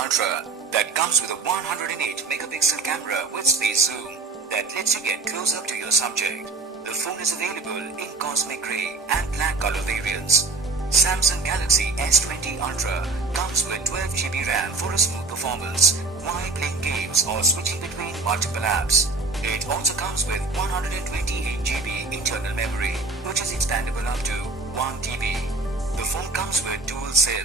Ultra that comes with a 108 megapixel camera with space zoom that lets you get close up to your subject. The phone is available in cosmic grey and black color variants. Samsung Galaxy S20 Ultra comes with 12GB RAM for a smooth performance while playing games or switching between multiple apps. It also comes with 128GB internal memory, which is expandable up to 1TB. The phone comes with dual SIM.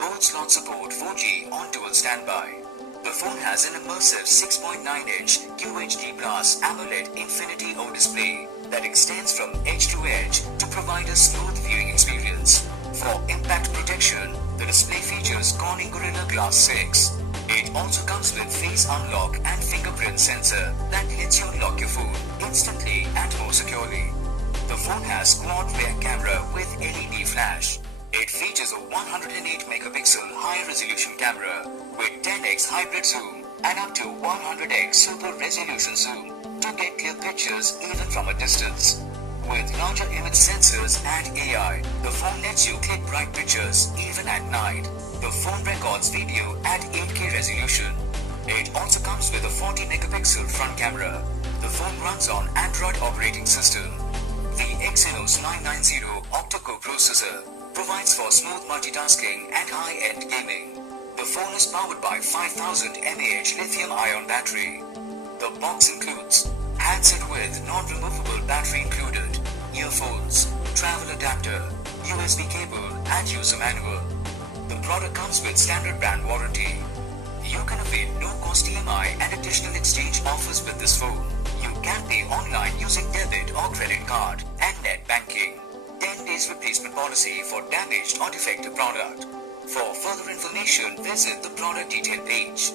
Both slots support 4G on dual standby. The phone has an immersive 6.9-inch HD+ AMOLED Infinity O display that extends from edge to edge to provide a smooth viewing experience. For impact protection, the display features Corning Gorilla Glass 6. It also comes with face unlock and fingerprint sensor that lets you unlock your phone instantly and more securely. The phone has quad rear camera with LED flash. It features a 108 megapixel high resolution camera with 10x hybrid zoom and up to 100x super resolution zoom to get clear pictures even from a distance. With larger image sensors and AI, the phone lets you click bright pictures even at night. The phone records video at 8K resolution. It also comes with a 40 megapixel front camera. The phone runs on Android operating system. The Exynos 990 octa-core processor provides for smooth multitasking and high-end gaming. The phone is powered by 5000 mAh Lithium-ion-Battery. The box includes handset with non-removable battery included, earphones, travel adapter, USB cable and user manual. The product comes with standard brand warranty. You can avail no-cost EMI and additional exchange offers with this phone. You can pay online using debit or credit card and net banking. 10 days replacement policy for damaged or defective product. For further information, visit the product detail page.